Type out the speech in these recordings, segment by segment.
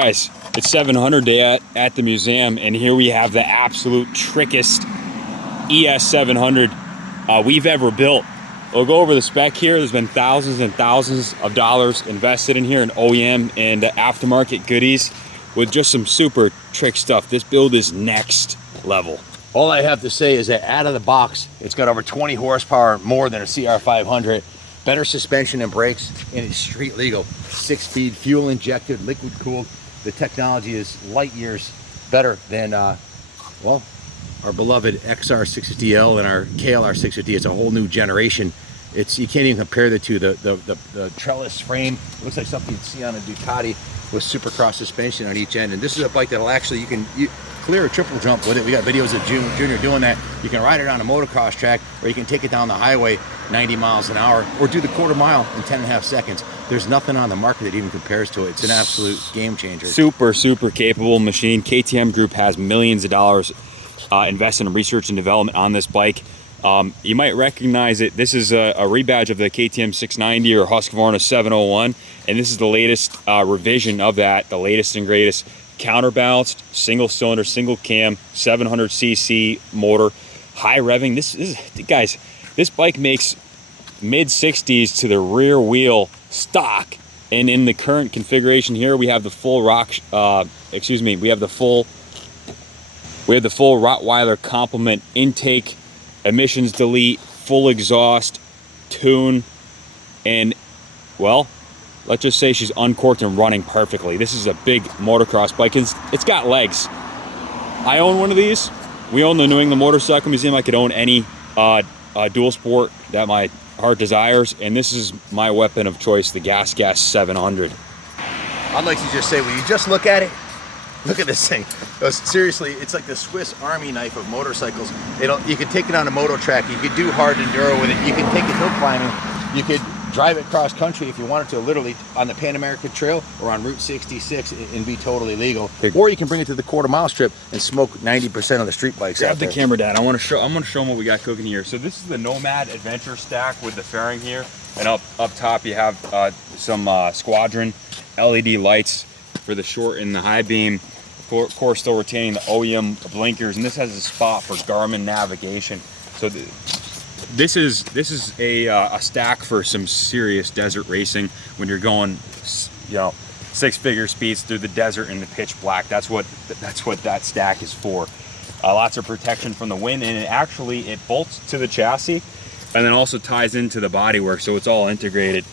Guys, it's 700 day at the museum, and here we have the absolute trickiest ES700 we've ever built. We'll go over the spec here. There's been thousands and thousands of dollars invested in here in OEM and aftermarket goodies with just some super trick stuff. This build is next level. All I have to say is that out of the box, it's got over 20 horsepower more than a CR500, better suspension and brakes, and it's street legal. 6-speed, fuel injected, liquid cooled. The technology is light years better than, well, our beloved XR650L and our KLR 650. It's a whole new generation. You can't even compare the two. The trellis frame looks like something you'd see on a Ducati with Supercross suspension on each end. And this is a bike that'll actually, you can clear a triple jump with it. We got videos of Junior doing that. You can ride it on a motocross track, or you can take it down the highway 90 miles an hour, or do the quarter mile in 10.5 seconds. There's nothing on the market that even compares to it. It's an absolute game changer. Super capable machine. KTM Group has millions of dollars invested in research and development on this bike. You might recognize it. This is a rebadge of the KTM 690 or Husqvarna 701, and this is the latest revision of that, the latest and greatest. Counterbalanced, single cylinder, single cam, 700cc motor, high revving. Guys, this bike makes mid 60s to the rear wheel stock, and in the current configuration here, we have the full we have the full Rottweiler complement intake, emissions delete, full exhaust, tune, and well, let's just say she's uncorked and running perfectly. This is a big motocross bike. It's got legs. I own one of these. We own the New England Motorcycle Museum. I could own any dual sport that my heart desires, and this is my weapon of choice, the Gasgas 700. I'd like to just say, when you just look at it, look at this thing. Seriously, it's like the Swiss Army knife of motorcycles. You could take it on a moto track. You could do hard enduro with it. You could take it hill climbing. You could drive it cross country if you wanted to, literally on the Pan American Trail or on Route 66 and be totally legal. Or you can bring it to the quarter mile strip and smoke 90% of the street bikes out there. Grab the camera, Dad. I'm gonna show them what we got cooking here. So this is the Nomad Adventure stack with the fairing here, and up top you have some Squadron LED lights for the short and the high beam. Of course, still retaining the OEM blinkers, and this has a spot for Garmin navigation. So this is a stack for some serious desert racing when you're going, 6-figure speeds through the desert in the pitch black. That's what that stack is for. Lots of protection from the wind, and it bolts to the chassis and then also ties into the bodywork, so it's all integrated.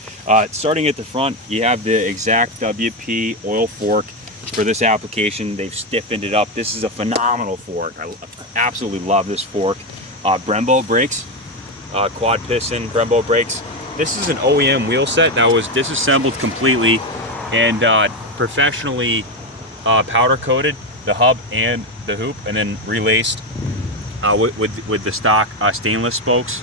Starting at the front, you have the exact WP oil fork. For this application, they've stiffened it up. This is a phenomenal fork. I absolutely love this fork. Brembo brakes, quad piston Brembo brakes. This is an OEM wheel set that was disassembled completely and professionally powder coated, the hub and the hoop, and then relaced with the stock stainless spokes.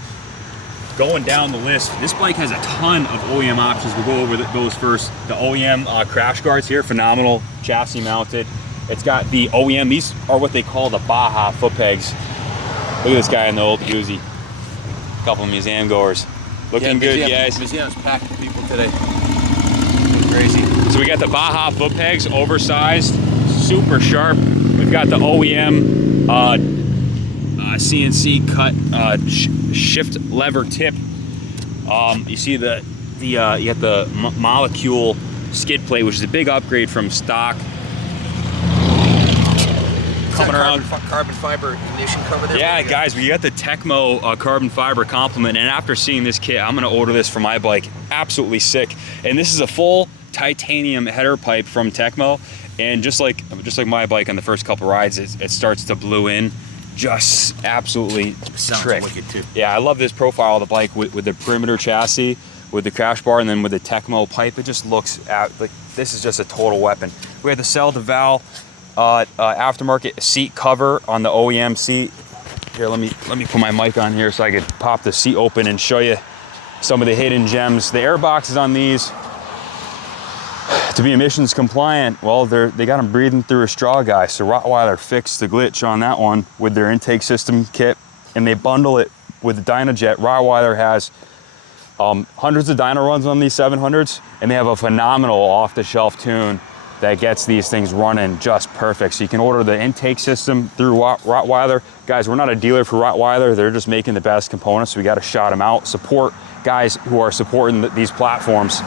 Going down the list, this bike has a ton of OEM options. We'll go over those first. The OEM crash guards here, phenomenal, chassis mounted. It's got the OEM, these are what they call the Baja foot pegs. Look at this guy in the old Uzi. A couple of museum goers. Looking good, guys. Museum's packed with people today. Crazy. So we got the Baja foot pegs, oversized, super sharp. We've got the OEM CNC cut shift lever tip. You see you got the Molecule skid plate, which is a big upgrade from stock. Coming around carbon fiber ignition cover there. Yeah, guys, we got the Tecmo carbon fiber complement, and after seeing this kit, I'm gonna order this for my bike. Absolutely sick. And this is a full titanium header pipe from Tecmo, and just like my bike on the first couple rides, it starts to blue in. Just absolutely trick. Wicked too. Yeah, I love this profile of the bike with the perimeter chassis, with the crash bar, and then with the Tecmo pipe. It just looks like this is just a total weapon. We had the Cell DeVal aftermarket seat cover on the OEM seat. Here, let me put my mic on here so I could pop the seat open and show you some of the hidden gems. The air boxes on these, to be emissions compliant, well, they got them breathing through a straw, guys. So Rottweiler fixed the glitch on that one with their intake system kit, and they bundle it with the Dynojet. Rottweiler has hundreds of dyno runs on these 700s, and they have a phenomenal off-the-shelf tune that gets these things running just perfect. So you can order the intake system through Rottweiler. Guys, we're not a dealer for Rottweiler. They're just making the best components. So we got to shout them out. Support guys who are supporting these platforms.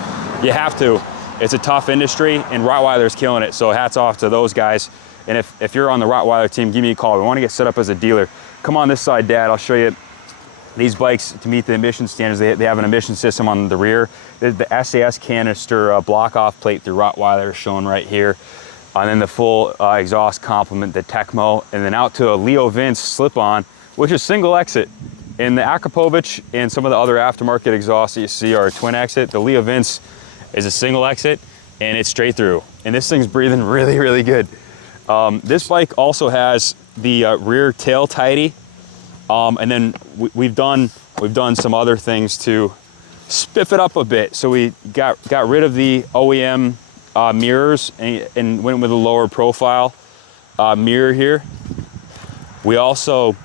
You have to. It's a tough industry, and Rottweiler's killing it. So hats off to those guys. And if you're on the Rottweiler team, give me a call. We want to get set up as a dealer. Come on this side, Dad. I'll show you. These bikes, to meet the emission standards, they have an emission system on the rear. The SAS canister block-off plate through Rottweiler is shown right here. And then the full exhaust complement, the Tecmo, and then out to a Leo Vince slip-on, which is single exit. And the Akrapovic and some of the other aftermarket exhausts that you see are a twin exit. The Leo Vince is a single exit, and it's straight through. And this thing's breathing really, really good. This bike also has the rear tail tidy. And then we've done some other things to spiff it up a bit. So we got rid of the OEM mirrors and went with a lower profile mirror here. We also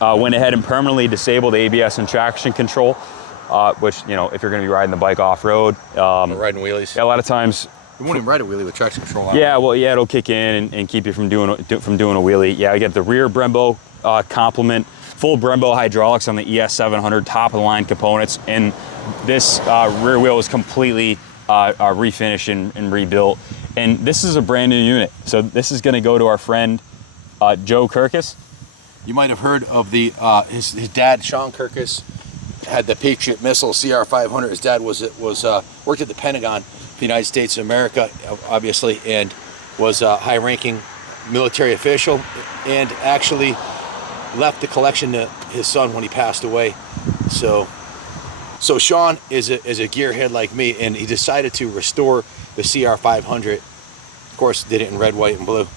went ahead and permanently disabled ABS and traction control, which, you know, if you're going to be riding the bike off-road. Or riding wheelies. A lot of times. You won't even ride a wheelie with traction control on. Yeah, well, yeah, it'll kick in and keep you from doing a wheelie. Yeah, I get the rear Brembo complement, full Brembo hydraulics on the ES700, top of the line components, and this rear wheel is completely refinished and rebuilt. And this is a brand new unit, so this is going to go to our friend Joe Kirkus. You might have heard of the his dad, Sean Kirkus, had the Patriot missile CR500. His dad worked at the Pentagon, the United States of America, obviously, and was a high-ranking military official, and actually left the collection to his son when he passed away. So Sean is a gearhead like me, and he decided to restore the CR500. Of course, did it in red, white, and blue.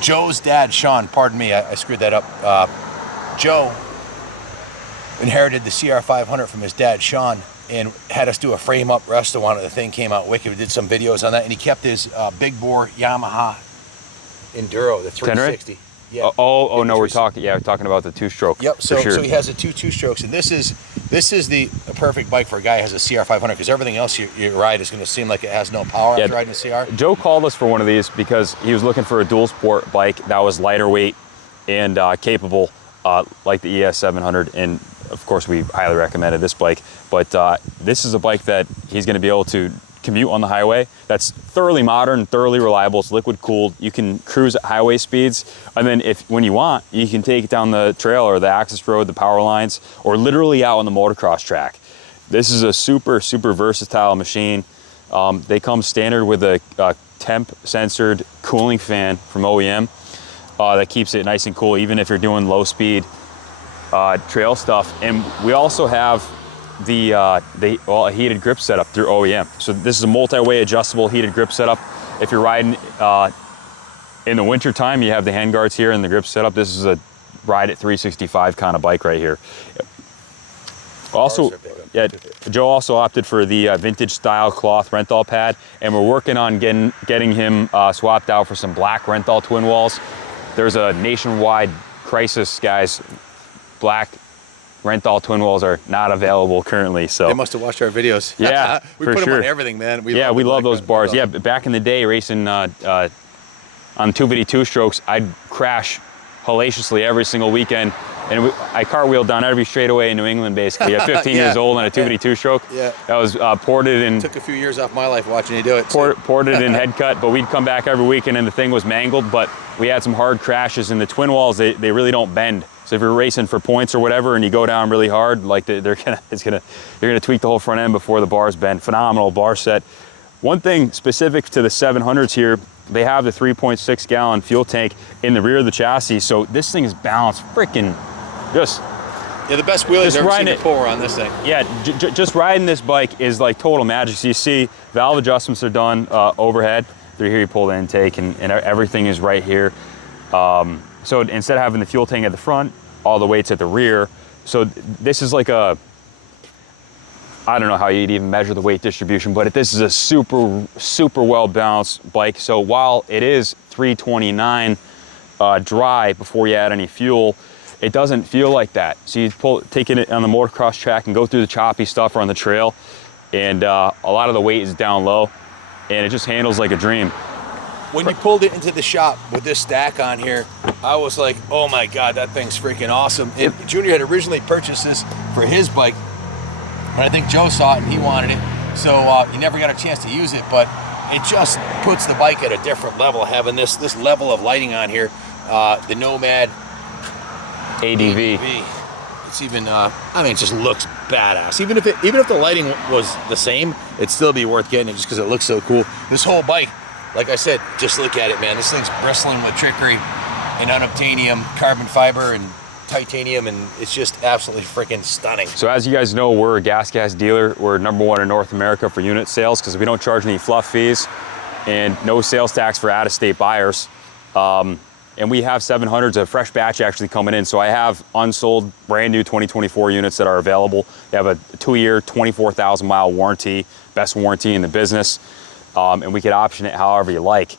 Joe's dad, Sean, pardon me, I screwed that up. Joe inherited the CR500 from his dad, Sean, and had us do a frame-up resto on it. The thing came out wicked. We did some videos on that, and he kept his big bore Yamaha Enduro, the 360. Yeah. Oh no, we're talking about the two-stroke. Yep. So sure. So he has the two strokes, and this is the perfect bike for a guy who has a CR500, because everything else you ride is going to seem like it has no power after riding a CR. Joe called us for one of these because he was looking for a dual sport bike that was lighter weight and capable, like the ES700, and of course we highly recommended this bike. But this is a bike that he's going to be able to commute on the highway. That's thoroughly modern, thoroughly reliable. It's liquid cooled. You can cruise at highway speeds, and then when you want, you can take it down the trail or the access road, the power lines, or literally out on the motocross track. This is a super versatile machine. They come standard with a temp censored cooling fan from OEM that keeps it nice and cool even if you're doing low speed trail stuff. And we also have a heated grip setup through OEM. So this is a multi-way adjustable heated grip setup. If you're riding in the winter time, you have the handguards here and the grip setup. This is a ride at 365 kind of bike right here. Also, yeah, Joe also opted for the vintage style cloth Renthal pad, and we're working on getting him swapped out for some black Renthal twin walls. There's a nationwide crisis, guys. Black Renthal twin walls are not available currently, so they must have watched our videos. Yeah, we put them on everything, man. We love those bars. Yeah, back in the day, racing on 250 two-strokes, I'd crash hellaciously every single weekend, and I cartwheeled down every straightaway in New England, basically. At 15 years old on a 250 two-stroke. Yeah, that was ported in. Took a few years off my life watching you do it. Ported in head cut, but we'd come back every weekend, and the thing was mangled. But we had some hard crashes, and the twin walls they really don't bend. So if you're racing for points or whatever, and you go down really hard, like you're gonna tweak the whole front end before the bars bend. Phenomenal bar set. One thing specific to the 700s here, they have the 3.6 gallon fuel tank in the rear of the chassis. So this thing is balanced freaking just. Yeah, the best wheelies I've ever seen to pull on this thing. Yeah, just riding this bike is like total magic. So you see valve adjustments are done overhead. Through here you pull the intake and everything is right here. So instead of having the fuel tank at the front, all the weight's at the rear. So this is like I don't know how you'd even measure the weight distribution, but this is a super well balanced bike. So while it is 329 dry before you add any fuel, it doesn't feel like that. So you take it on the motocross track and go through the choppy stuff or on the trail, and a lot of the weight is down low. and it just handles like a dream. When you pulled it into the shop with this stack on here, I was like, oh my God, that thing's freaking awesome. And Junior had originally purchased this for his bike, but I think Joe saw it and he wanted it. So he never got a chance to use it, but it just puts the bike at a different level, having this level of lighting on here. The Nomad ADV. It's even, I mean, it just looks badass. Even if the lighting was the same, it'd still be worth getting it just because it looks so cool. This whole bike, like I said, just look at it, man. This thing's bristling with trickery and unobtainium, carbon fiber, and titanium, and it's just absolutely freaking stunning. So as you guys know, we're a Gasgas dealer. We're #1 in North America for unit sales because we don't charge any fluff fees and no sales tax for out-of-state buyers. And we have 700s, a fresh batch actually coming in. So I have unsold, brand new 2024 units that are available. They have a 2-year, 24,000 mile warranty, best warranty in the business. And we could option it however you like.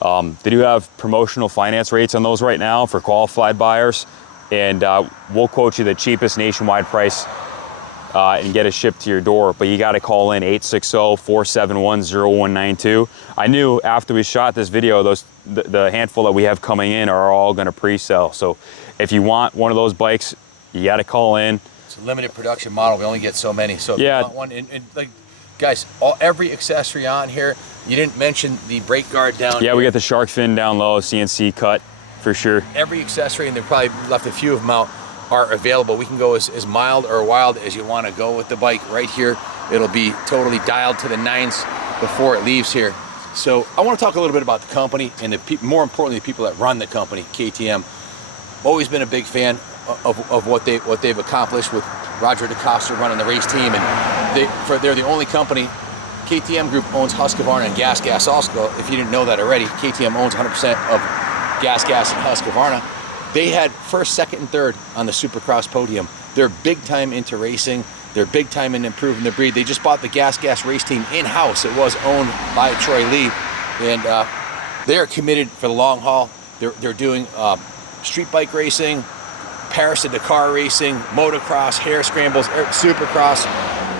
They do have promotional finance rates on those right now for qualified buyers. And we'll quote you the cheapest nationwide price and get it shipped to your door. But you got to call in 860-471-0192. I knew after we shot this video, the handful that we have coming in are all going to pre-sell. So if you want one of those bikes, you got to call in. It's a limited production model. We only get so many. So if yeah. you want one, and like, guys, every accessory on here. You didn't mention the brake guard down here. Yeah, we got the shark fin down low, CNC cut for sure. Every accessory, and they probably left a few of them out, are available. We can go as mild or wild as you want to go with the bike. Right here, it'll be totally dialed to the nines before it leaves here. So I want to talk a little bit about the company and more importantly, the people that run the company, KTM. Always been a big fan of what they've accomplished with Roger DeCoster running the race team, and they're the only company. KTM Group owns Husqvarna and Gasgas also. If you didn't know that already, KTM owns 100% of Gasgas and Husqvarna. They had first, second, and third on the Supercross podium. They're big time into racing. They're big time in improving the breed. They just bought the Gasgas race team in-house. It was owned by Troy Lee, and they are committed for the long haul. They're doing street bike racing, Paris to Dakar racing, motocross, hare scrambles, Supercross,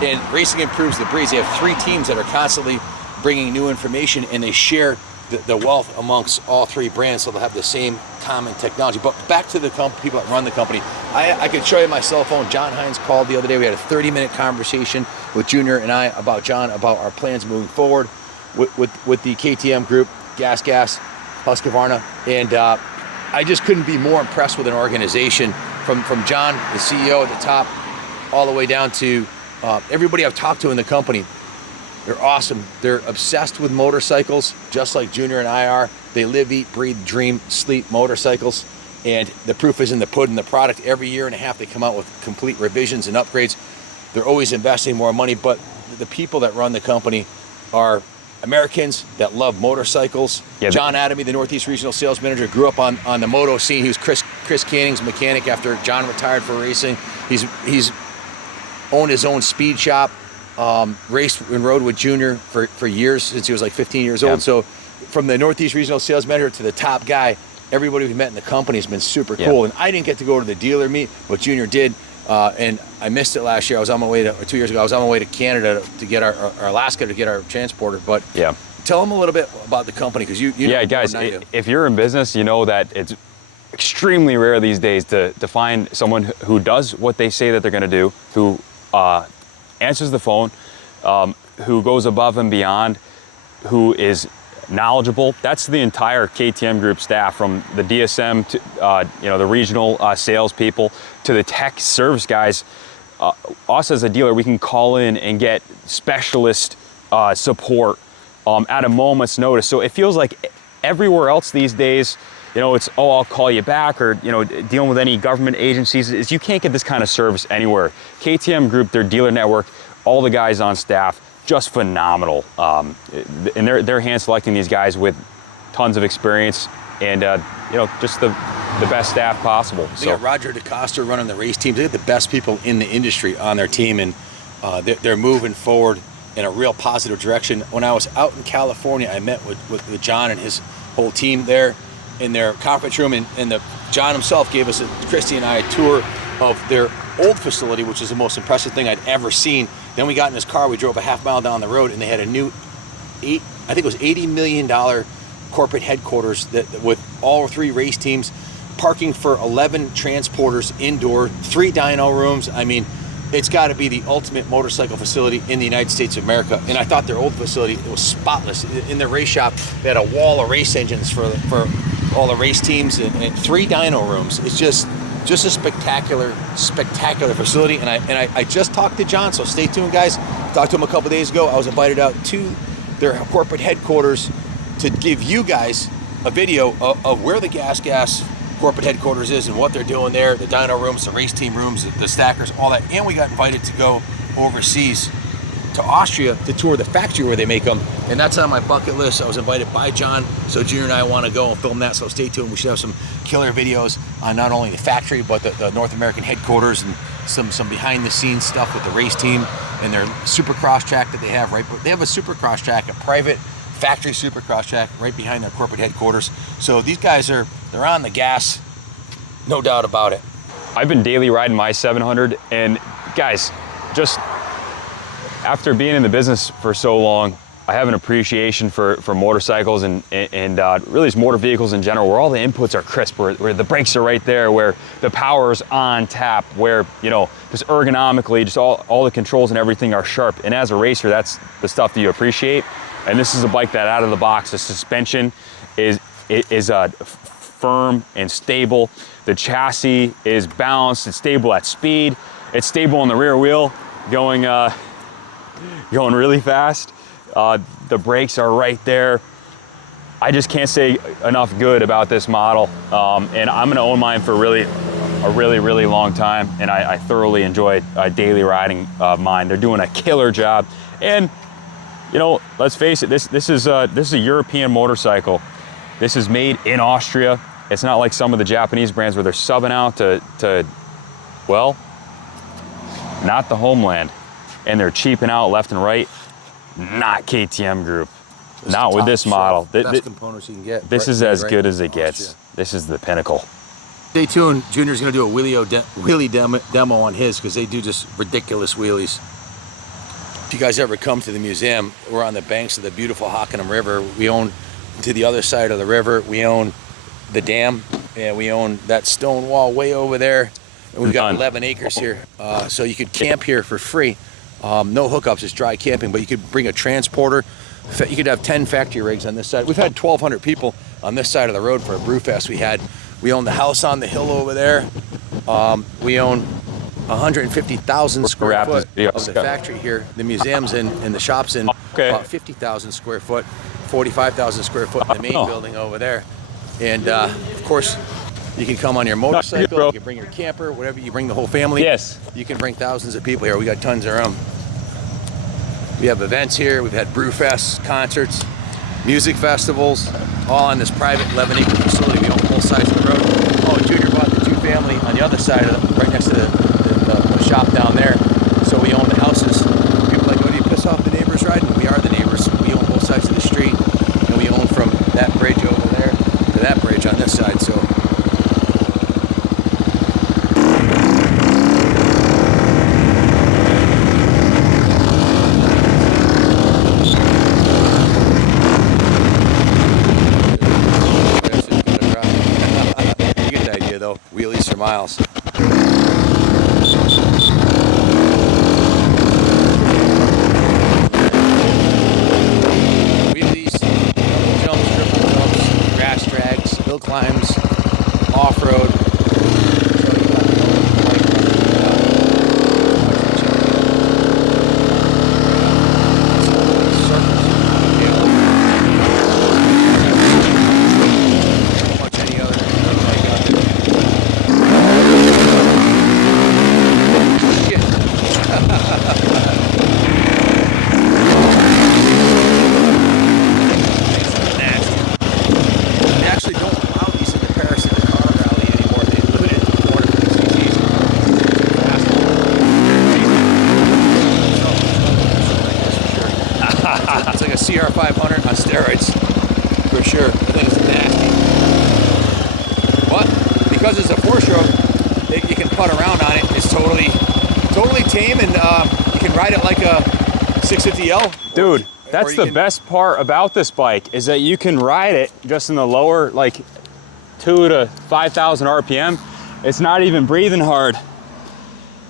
and racing improves the breeds. They have 3 teams that are constantly bringing new information, and they share the wealth amongst all 3 brands, so they'll have the same common technology. But back to the people that run the company. I could show you my cell phone. John Hines called the other day. We had a 30-minute conversation with Junior and I about our plans moving forward with the KTM Group, Gasgas, Husqvarna, and I just couldn't be more impressed with an organization from John, the CEO at the top, all the way down to everybody I've talked to in the company. They're awesome. They're obsessed with motorcycles, just like Junior and I are. They live, eat, breathe, dream, sleep motorcycles. And the proof is in the pudding. The product, every year and a half, they come out with complete revisions and upgrades. They're always investing more money, but the people that run the company are Americans that love motorcycles. Yeah, John Adamy, the Northeast Regional Sales Manager, grew up on the moto scene. He was Chris Canning's mechanic after John retired for racing. He's owned his own speed shop. Raced and rode with Junior for years, since he was like 15 years old. So from the Northeast Regional Sales Manager to the top guy, everybody we've met in the company has been super cool. And I didn't get to go to the dealer meet, but Junior did. And I missed it last year. I was on my way to, or 2 years ago, I was on my way to Canada to get our Alaska to get our transporter. But tell them a little bit about the company, because you know guys, if you're in business, you know that it's extremely rare these days to find someone who does what they say that they're going to do, who answers the phone, who goes above and beyond, who is knowledgeable. That's the entire KTM Group staff, from the DSM to the regional salespeople to the tech service guys. Us as a dealer, we can call in and get specialist support at a moment's notice. So it feels like everywhere else these days, it's, oh, I'll call you back, or, dealing with any government agencies, is you can't get this kind of service anywhere. KTM Group, their dealer network, all the guys on staff, just phenomenal. And they're hand selecting these guys with tons of experience and, just the best staff possible. They got Roger DeCoster running the race teams. They got the best people in the industry on their team, and they're moving forward in a real positive direction. When I was out in California, I met with John and his whole team there in their conference room, and John himself gave us, Christy and I, a tour of their old facility, which is the most impressive thing I'd ever seen. Then we got in his car, we drove a half mile down the road, and they had a new I think it was $80 million corporate headquarters that with all 3 race teams, parking for 11 transporters indoor, 3 dyno rooms. I mean, it's got to be the ultimate motorcycle facility in the United States of America. And I thought their old facility, it was spotless. In their race shop, they had a wall of race engines for all the race teams and 3 dyno rooms. It's just a spectacular facility. And I just talked to John, so stay tuned, guys. Talked to him a couple days ago. I was invited out to their corporate headquarters to give you guys a video of where the Gasgas corporate headquarters is and what they're doing there, the dyno rooms, the race team rooms, the stackers, all that. And we got invited to go overseas to Austria to tour the factory where they make them, and that's on my bucket list. I was invited by John, so Junior and I want to go and film that, so stay tuned. We should have some killer videos on not only the factory but the North American headquarters, and some behind the scenes stuff with the race team and their supercross track that they have right. They have a supercross track, a private factory supercross track right behind their corporate headquarters. So these guys they're on the gas, no doubt about it. I've been daily riding my 700, and guys, just after being in the business for so long, I have an appreciation for motorcycles and really just motor vehicles in general, where all the inputs are crisp, where the brakes are right there, where the power is on tap, where, you know, just ergonomically, just all the controls and everything are sharp. And as a racer, that's the stuff that you appreciate. And this is a bike that out of the box, the suspension is firm and stable. The chassis is balanced, it's stable at speed, it's stable on the rear wheel, going really fast. The brakes are right there. I just can't say enough good about this model. And I'm gonna own mine for a really long time. And I thoroughly enjoy daily riding mine. They're doing a killer job. And you know, let's face it, this is a European motorcycle. This is made in Austria. It's not like some of the Japanese brands where they're subbing out to well, not the homeland. And they're cheaping out left and right. Not KTM Group. Not with this model. Best components you can get. This is as good as it gets. This is the pinnacle. Stay tuned. Junior's gonna do a wheelie demo on his, because they do just ridiculous wheelies. If you guys ever come to the museum, we're on the banks of the beautiful Hockenham River. We own to the other side of the river. We own the dam, and we own that stone wall way over there. And we've got 11 acres here, so you could camp here for free. No hookups, it's dry camping, but you could bring a transporter. You could have 10 factory rigs on this side. We've had 1,200 people on this side of the road for a brew fest we own the house on the hill over there. We own 150,000 square foot of the factory here. The museum's in the shop's in about 50,000 square foot, 45,000 square foot in the main building over there. And of course, you can come on your motorcycle, you can bring your camper, whatever, you bring the whole family. Yes. You can bring thousands of people here. We got tons of room. We have events here. We've had brew fests, concerts, music festivals, all on this private 11-acre facility. We own both sides of the road. Oh, Junior bought the 2 family on the other side of right next to the shop down there. So we own the houses. People are like, oh, do you piss off the neighbors riding? We are the neighbors. We own both sides of the street. And we own from that bridge over there to that bridge on this side. So wheelies for miles. Wheelies, jumps, triple jumps, grass drags, hill climbs, off-road. It's like a CR500 on steroids, for sure. I think it's nasty. But because it's a 4-stroke, you can putt around on it. It's totally tame, and you can ride it like a 650L. Dude, That's the best part about this bike, is that you can ride it just in the lower, like 2 to 5,000 RPM. It's not even breathing hard.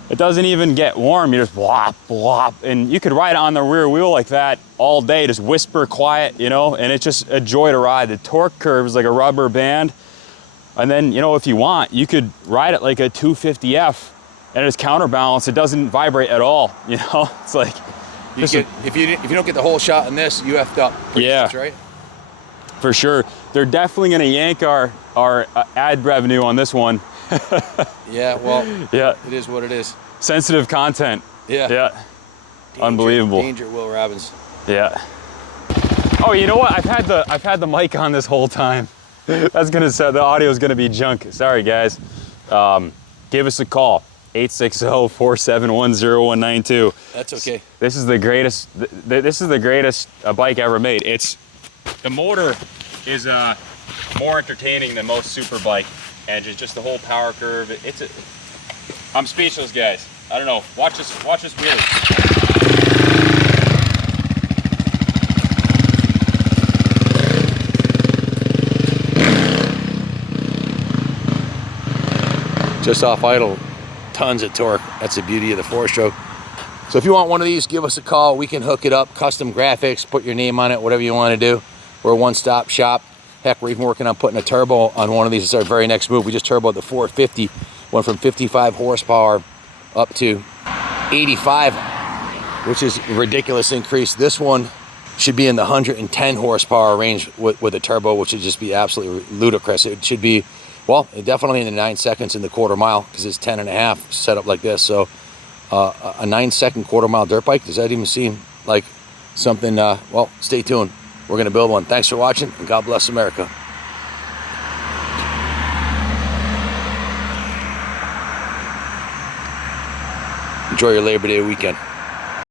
It doesn't even get warm. You just blop, blop. And you could ride it on the rear wheel like that all day, just whisper quiet, you know, and it's just a joy to ride. The torque curve is like a rubber band. And then, you know, if you want, you could ride it like a 250F and it's counterbalanced. It doesn't vibrate at all, you know? It's like, if you don't get the whole shot in this, you effed up. Yeah, much, right? For sure. They're definitely gonna yank our ad revenue on this one. Yeah, well, yeah, it is what it is. Sensitive content. Yeah. Yeah. Danger, Unbelievable. Danger, Will Robbins. Yeah. Oh, you know what? I've had the mic on this whole time. That's gonna say the audio is gonna be junk. Sorry, guys. Give us a call. 860-471-0192. That's okay. This is the greatest. This is the greatest bike ever made. The motor is more entertaining than most super bike engines. Just the whole power curve. I'm speechless, guys. I don't know. Watch this wheelie. Just off idle. Tons of torque. That's the beauty of the 4-stroke. So if you want one of these, give us a call. We can hook it up, custom graphics, put your name on it, whatever you want to do. We're a one-stop shop. Heck, we're even working on putting a turbo on one of these. It's our very next move. We just turboed the 450, went from 55 horsepower up to 85, which is a ridiculous increase. This one should be in the 110 horsepower range with a turbo, which would just be absolutely ludicrous. It should be, well, definitely in the 9 seconds in the quarter mile, because it's 10.5 set up like this. So a 9-second quarter mile dirt bike, does that even seem like something? Well, stay tuned. We're going to build one. Thanks for watching, and God bless America. Enjoy your Labor Day weekend.